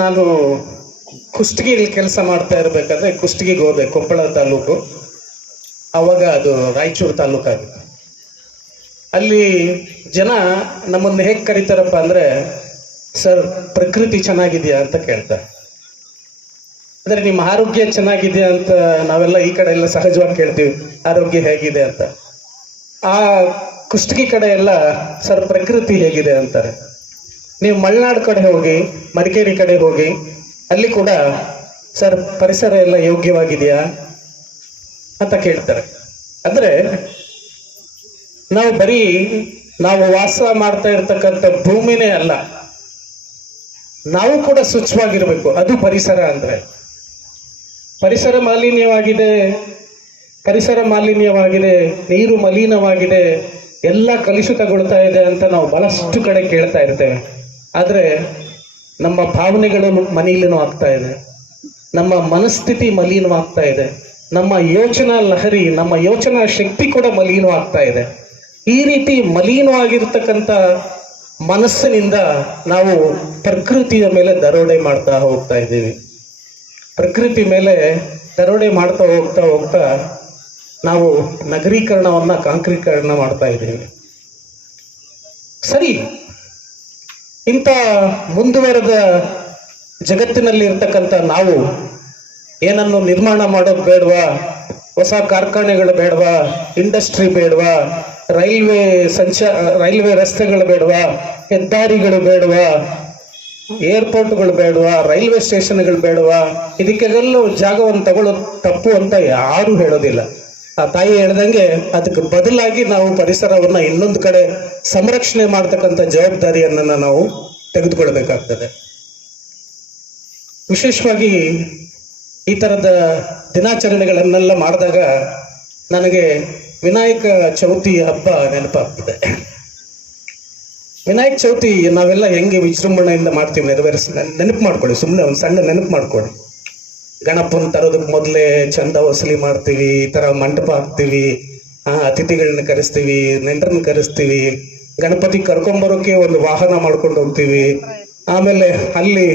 ನಾನು ಕುಷ್ಟಗಿಯಲ್ಲಿ ಕೆಲಸ ಮಾಡ್ತಾ ಇರಬೇಕಾದ್ರೆ ಕುಷ್ಟಗಿಗೆ ಹೋದೆ, ಕೊಪ್ಪಳ ತಾಲೂಕು. ಅವಾಗ ಅದು ರಾಯಚೂರು ತಾಲೂಕಾಗಿತ್ತು. ಅಲ್ಲಿ ಜನ ನಮ್ಮನ್ನು ಹೇಗೆ ಕರೀತಾರಪ್ಪ ಅಂದರೆ, ಸರ್ ಪ್ರಕೃತಿ ಚೆನ್ನಾಗಿದೆಯಾ ಅಂತ ಕೇಳ್ತಾರೆ. ಅಂದರೆ ನಿಮ್ಮ ಆರೋಗ್ಯ ಚೆನ್ನಾಗಿದೆಯಾ ಅಂತ ನಾವೆಲ್ಲ ಈ ಕಡೆ ಎಲ್ಲ ಸಹಜವಾಗಿ ಕೇಳ್ತೀವಿ, ಆರೋಗ್ಯ ಹೇಗಿದೆ ಅಂತ. ಆ ಕುಷ್ಟಗಿ ಕಡೆ ಎಲ್ಲ ಸರ್ ಪ್ರಕೃತಿ ಹೇಗಿದೆ ಅಂತಾರೆ. ನೀವು ಮಲೆನಾಡು ಕಡೆ ಹೋಗಿ, ಮಡಿಕೇರಿ ಕಡೆ ಹೋಗಿ, ಅಲ್ಲಿ ಕೂಡ ಸರ್ ಪರಿಸರ ಎಲ್ಲ ಯೋಗ್ಯವಾಗಿದೆಯಾ ಅಂತ ಕೇಳ್ತಾರೆ. ಅಂದರೆ ನಾವು ಬರೀ ನಾವು ವಾಸ ಮಾಡ್ತಾ ಇರ್ತಕ್ಕಂಥ ಭೂಮಿನೇ ಅಲ್ಲ, ನಾವು ಕೂಡ ಸ್ವಚ್ಛವಾಗಿರ್ಬೇಕು. ಅದು ಪರಿಸರ ಅಂದ್ರೆ. ಪರಿಸರ ಮಾಲಿನ್ಯವಾಗಿದೆ, ನೀರು ಮಲಿನವಾಗಿದೆ, ಎಲ್ಲ ಕಲುಷಿತಗೊಳ್ತಾ ಇದೆ ಅಂತ ನಾವು ಬಹಳಷ್ಟು ಕಡೆ ಕೇಳ್ತಾ ಇರ್ತೇವೆ. ಆದರೆ ನಮ್ಮ ಭಾವನೆಗಳು ಮಲಿನೂ ಆಗ್ತಾ ಇದೆ, ನಮ್ಮ ಮನಸ್ಥಿತಿ ಮಲಿನವಾಗ್ತಾ ಇದೆ, ನಮ್ಮ ಯೋಚನಾ ಲಹರಿ, ನಮ್ಮ ಯೋಚನಾ ಶಕ್ತಿ ಕೂಡ ಮಲಿನವಾಗ್ತಾ ಇದೆ. ಈ ರೀತಿ ಮಲಿನವಾಗಿರ್ತಕ್ಕಂಥ ಮನಸ್ಸಿನಿಂದ ನಾವು ಪ್ರಕೃತಿಯ ಮೇಲೆ ದರೋಡೆ ಮಾಡ್ತಾ ಹೋಗ್ತಾ ಇದ್ದೀವಿ. ಪ್ರಕೃತಿ ಮೇಲೆ ದರೋಡೆ ಮಾಡ್ತಾ ಹೋಗ್ತಾ ನಾವು ನಗರೀಕರಣವನ್ನ ಕಾಂಕ್ರೀಕರಣ ಮಾಡ್ತಾ ಇದ್ದೀವಿ. ಸರಿ, ಇಂಥ ಮುಂದುವರೆದ ಜಗತ್ತಿನಲ್ಲಿ ಇರ್ತಕ್ಕಂಥ ನಾವು ಏನನ್ನು ನಿರ್ಮಾಣ ಮಾಡೋದು ಬೇಡವಾ? ಹೊಸ ಕಾರ್ಖಾನೆಗಳು ಬೇಡವಾ? ಇಂಡಸ್ಟ್ರಿ ಬೇಡವಾ? ರೈಲ್ವೆ ರಸ್ತೆಗಳು ಬೇಡವಾ? ಹೆದ್ದಾರಿಗಳು ಬೇಡವಾ? ಏರ್ಪೋರ್ಟ್ಗಳು ಬೇಡವಾ? ರೈಲ್ವೆ ಸ್ಟೇಷನ್ಗಳು ಬೇಡವಾ? ಇದಕ್ಕೆಲ್ಲ ಜಾಗವನ್ನು ತಗೊಳ್ಳೋದು ತಪ್ಪು ಅಂತ ಯಾರು ಹೇಳೋದಿಲ್ಲ. ಆ ತಾಯಿ ಹೇಳ್ದಂಗೆ ಅದಕ್ಕೆ ಬದಲಾಗಿ ನಾವು ಪರಿಸರವನ್ನ ಇನ್ನೊಂದು ಕಡೆ ಸಂರಕ್ಷಣೆ ಮಾಡ್ತಕ್ಕಂಥ ಜವಾಬ್ದಾರಿಯನ್ನ ನಾವು ತೆಗೆದುಕೊಳ್ಬೇಕಾಗ್ತದೆ. ವಿಶೇಷವಾಗಿ ಈ ತರದ ದಿನಾಚರಣೆಗಳನ್ನೆಲ್ಲ ಮಾಡಿದಾಗ ನನಗೆ ವಿನಾಯಕ ಚೌತಿ ಹಬ್ಬ ನೆನಪಾಗ್ತದೆ. ವಿನಾಯಕ ಚೌತಿ ನಾವೆಲ್ಲ ಹೆಂಗೆ ವಿಜೃಂಭಣೆಯಿಂದ ಮಾಡ್ತೀವಿ, ನೆನಪು ಮಾಡ್ಕೊಳ್ಳಿ, ಸುಮ್ಮನೆ ಒಂದು ಸಣ್ಣ ನೆನಪು ಮಾಡ್ಕೊಳ್ಳಿ. ಗಣಪನ ತರೋದಕ್ಕೆ ಮೊದಲೇ ಚಂದ ವಸೂಲಿ ಮಾಡ್ತೀವಿ, ಈ ಥರ ಮಂಟಪ ಹಾಕ್ತೀವಿ, ಅತಿಥಿಗಳನ್ನ ಕರೆಸ್ತೀವಿ, ನೆಂಟರನ್ನ ಕರೆಸ್ತೀವಿ, ಗಣಪತಿ ಕರ್ಕೊಂಬರೋಕೆ ಒಂದು ವಾಹನ ಮಾಡ್ಕೊಂಡು ಹೋಗ್ತೀವಿ, ಆಮೇಲೆ ಅಲ್ಲಿ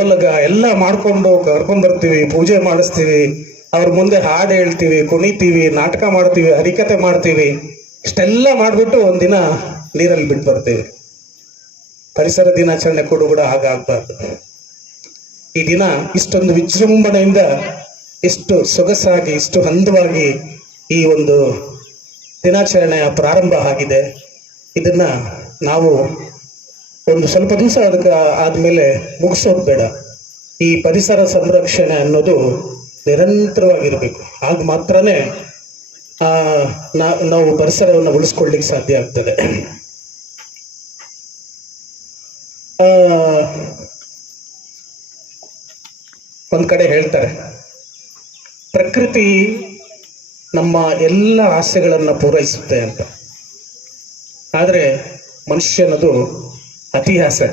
ಓಲಗ ಎಲ್ಲ ಮಾಡ್ಕೊಂಡು ಕರ್ಕೊಂಡ್ಬರ್ತೀವಿ, ಪೂಜೆ ಮಾಡಿಸ್ತೀವಿ, ಅವ್ರ ಮುಂದೆ ಹಾಡು ಹೇಳ್ತೀವಿ, ಕುಣಿತೀವಿ, ನಾಟಕ ಮಾಡ್ತೀವಿ, ಹರಿಕತೆ ಮಾಡ್ತೀವಿ. ಇಷ್ಟೆಲ್ಲ ಮಾಡಿಬಿಟ್ಟು ಒಂದಿನ ನೀರಲ್ಲಿ ಬಿಟ್ಟು ಬರ್ತೀವಿ. ಪರಿಸರ ದಿನಾಚರಣೆ ಕೂಡ ಹಾಗಾಗ್ಬಾರ್ದು. ಈ ದಿನ ಇಷ್ಟೊಂದು ವಿಜೃಂಭಣೆಯಿಂದ, ಇಷ್ಟು ಸೊಗಸಾಗಿ, ಇಷ್ಟು ಹಂದವಾಗಿ ಈ ಒಂದು ದಿನಾಚರಣೆಯ ಪ್ರಾರಂಭ ಆಗಿದೆ. ಇದನ್ನ ನಾವು ಒಂದು ಸ್ವಲ್ಪ ದಿವಸ ಅದಕ್ಕೆ ಆದ್ಮೇಲೆ ಮುಗಿಸೋದು ಬೇಡ. ಈ ಪರಿಸರ ಸಂರಕ್ಷಣೆ ಅನ್ನೋದು ನಿರಂತರವಾಗಿರ್ಬೇಕು. ಆಗ ಮಾತ್ರನೇ ನಾವು ಪರಿಸರವನ್ನು ಉಳಿಸ್ಕೊಳ್ಳಿಕ್ಕೆ ಸಾಧ್ಯ ಆಗ್ತದೆ. ಒಂದ್ ಕಡೆ ಹೇಳ್ತಾರೆ, ಪ್ರಕೃತಿ ನಮ್ಮ ಎಲ್ಲ ಆಸೆಗಳನ್ನ ಪೂರೈಸುತ್ತೆ ಅಂತ. ಆದ್ರೆ ಮನುಷ್ಯನದು ಅತಿ ಆಸೆ,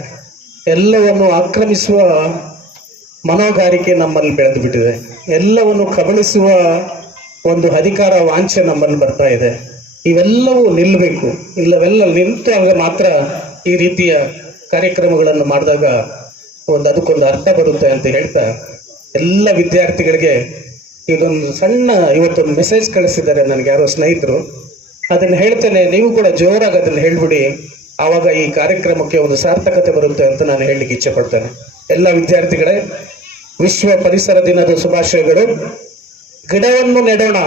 ಎಲ್ಲವನ್ನು ಆಕ್ರಮಿಸುವ ಮನೋಗಾರಿಕೆ ನಮ್ಮಲ್ಲಿ ಬೆಳೆದು ಬಿಟ್ಟಿದೆ. ಎಲ್ಲವನ್ನು ಕಬಳಿಸುವ ಒಂದು ಅಧಿಕಾರ ವಾಂಛೆ ನಮ್ಮಲ್ಲಿ ಬರ್ತಾ ಇದೆ. ಇವೆಲ್ಲವೂ ನಿಲ್ಲಬೇಕು. ಇಲ್ಲವೆಲ್ಲ ನಿಂತಾಗ ಮಾತ್ರ ಈ ರೀತಿಯ ಕಾರ್ಯಕ್ರಮಗಳನ್ನು ಮಾಡಿದಾಗ ಅದಕ್ಕೊಂದು ಅರ್ಥ ಬರುತ್ತೆ ಅಂತ ಹೇಳ್ತಾ, ಎಲ್ಲ ವಿದ್ಯಾರ್ಥಿಗಳಿಗೆ ಇದೊಂದು ಸಣ್ಣ ಇವತ್ತೊಂದು ಮೆಸೇಜ್ ಕಳಿಸಿದ್ದಾರೆ ನನಗೆ ಯಾರೋ ಸ್ನೇಹಿತರು. ಅದನ್ನು ಹೇಳ್ತೇನೆ, ನೀವು ಕೂಡ ಜೋರಾಗಿ ಅದನ್ನು ಹೇಳ್ಬಿಡಿ. ಆವಾಗ ಈ ಕಾರ್ಯಕ್ರಮಕ್ಕೆ ಒಂದು ಸಾರ್ಥಕತೆ ಬರುತ್ತೆ ಅಂತ ನಾನು ಹೇಳಲಿಕ್ಕೆ ಇಚ್ಛೆ ಪಡ್ತೇನೆ. ಎಲ್ಲ ವಿದ್ಯಾರ್ಥಿಗಳೇ, ವಿಶ್ವ ಪರಿಸರ ದಿನದ ಶುಭಾಶಯಗಳು. ಗಿಡವನ್ನು ನೆಡೋಣ,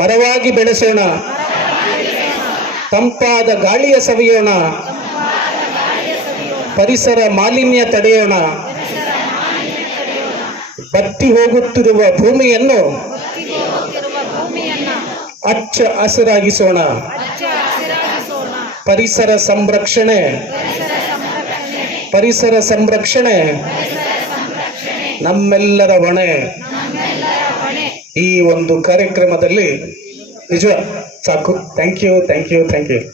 ಮರವಾಗಿ ಬೆಳೆಸೋಣ, ತಂಪಾದ ಗಾಳಿಯ ಸವಿಯೋಣ, ಪರಿಸರ ಮಾಲಿನ್ಯ ತಡೆಯೋಣ, ಬತ್ತಿ ಹೋಗುತ್ತಿರುವ ಭೂಮಿಯನ್ನು ಹಚ್ಚ ಹಸಿರಾಗಿಸೋಣ. ಪರಿಸರ ಸಂರಕ್ಷಣೆ ನಮ್ಮೆಲ್ಲರ ಹೊಣೆ. ಈ ಒಂದು ಕಾರ್ಯಕ್ರಮದಲ್ಲಿ ನಿಜ ಸಾಕು. Thank you.